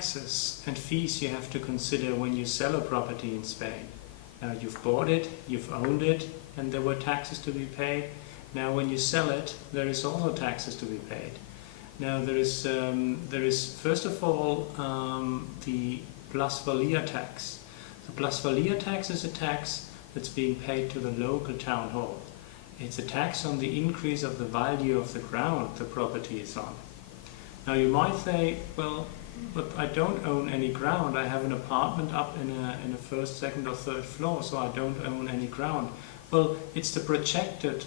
taxes and fees you have to consider when you sell a property in Spain. Now you've bought it, you've owned it, and there were taxes to be paid. Now when you sell it, there is also taxes to be paid. Now there is first of all the plusvalia tax. The plusvalia tax is a tax that's being paid to the local town hall. It's a tax on the increase of the value of the ground the property is on. Now you might say, well, but I don't own any ground. I have an apartment up in a first, second or third floor, so I don't own any ground. Well, it's the projected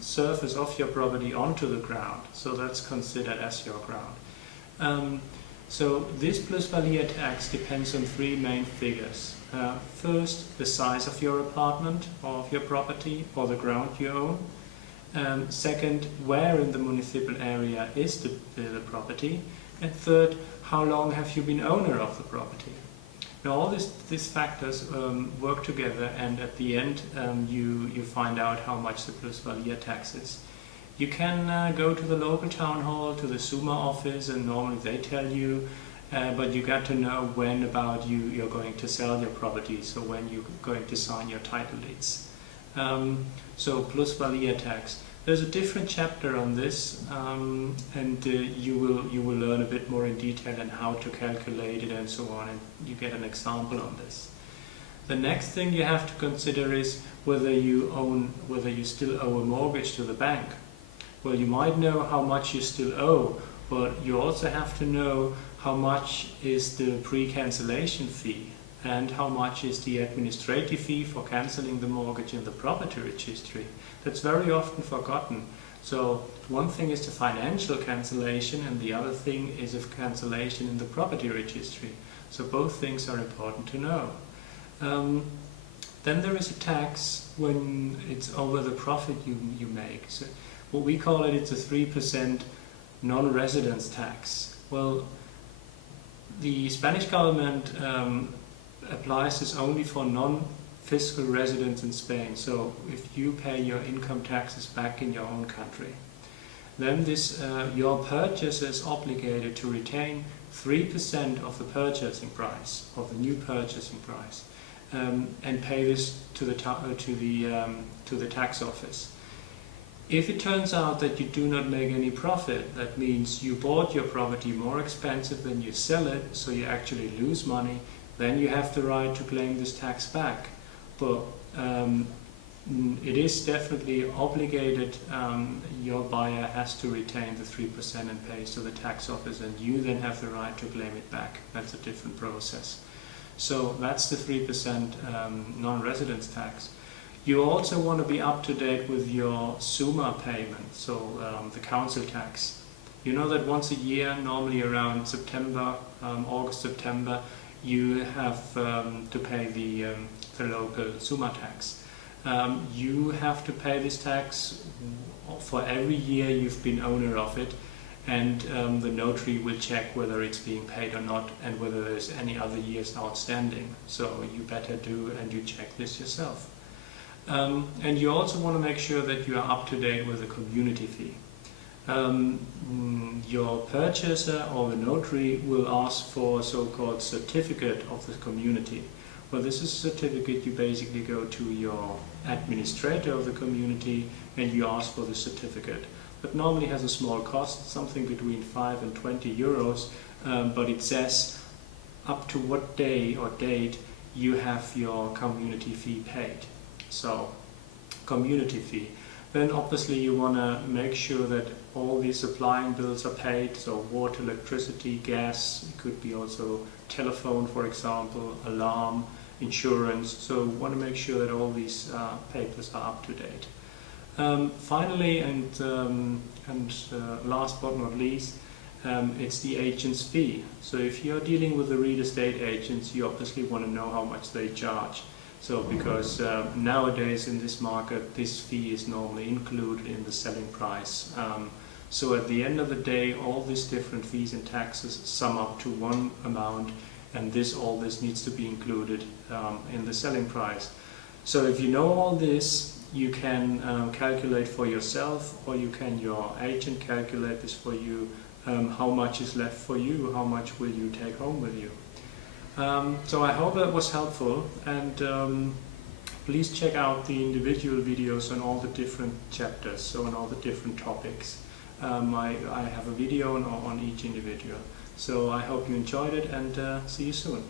surface of your property onto the ground, so that's considered as your ground. So this plusvalia tax depends on three main figures. First, the size of your apartment or of your property or the ground you own. Second, where in the municipal area is the property. And third, how long have you been owner of the property. Now all these factors work together, and at the end you find out how much the plusvalia tax is. You can go to the local town hall, to the SUMA office, and normally they tell you, but you got to know when about you're going to sell your property, so when you're going to sign your title deeds. So plusvalia tax. There's a different chapter on this, and you will learn a bit more in detail on how to calculate it and so on, and you get an example on this. The next thing you have to consider is whether you still owe a mortgage to the bank. Well, you might know how much you still owe, but you also have to know how much is the pre-cancellation fee and how much is the administrative fee for cancelling the mortgage in the property registry. That's very often forgotten. So one thing is the financial cancellation, and the other thing is a cancellation in the property registry. So both things are important to know. Then there is a tax when it's over the profit you make. So what we call it, it's a 3% non-residence tax. Well, the Spanish government applies this only for non-fiscal residents in Spain. So if you pay your income taxes back in your own country, then your purchaser is obligated to retain 3% of the purchasing price, of the new purchasing price, and pay this to the tax office. If it turns out that you do not make any profit, that means you bought your property more expensive than you sell it, so you actually lose money, then you have the right to claim this tax back. But it is definitely obligated, your buyer has to retain the 3% and pays to the tax office, and you then have the right to claim it back. That's a different process. So that's the 3% non-residence tax. You also want to be up to date with your SUMA payment, so the council tax. You know that once a year, normally around September, August, September, you have to pay the local SUMA tax. You have to pay this tax for every year you've been owner of it, and the notary will check whether it's being paid or not and whether there's any other years outstanding. So you better do and you check this yourself. And you also want to make sure that you are up to date with the community fee. Your purchaser or the notary will ask for a so-called certificate of the community. Well, this is a certificate. You basically go to your administrator of the community and you ask for the certificate. That normally has a small cost, something between 5 and 20 euros, but it says up to what day or date you have your community fee paid. So, community fee. Then obviously you want to make sure that all the supplying bills are paid, so water, electricity, gas, it could be also telephone, for example, alarm, insurance. So you want to make sure that all these papers are up to date. Finally, and last but not least, it's the agent's fee. So if you're dealing with the real estate agents, you obviously want to know how much they charge. So because nowadays in this market, this fee is normally included in the selling price. So at the end of the day, all these different fees and taxes sum up to one amount, and all this needs to be included in the selling price. So if you know all this, you can calculate for yourself, or your agent calculate this for you how much is left for you, how much will you take home with you. So I hope that was helpful, and please check out the individual videos on all the different chapters, so on all the different topics. I have a video on each individual. So I hope you enjoyed it, and see you soon.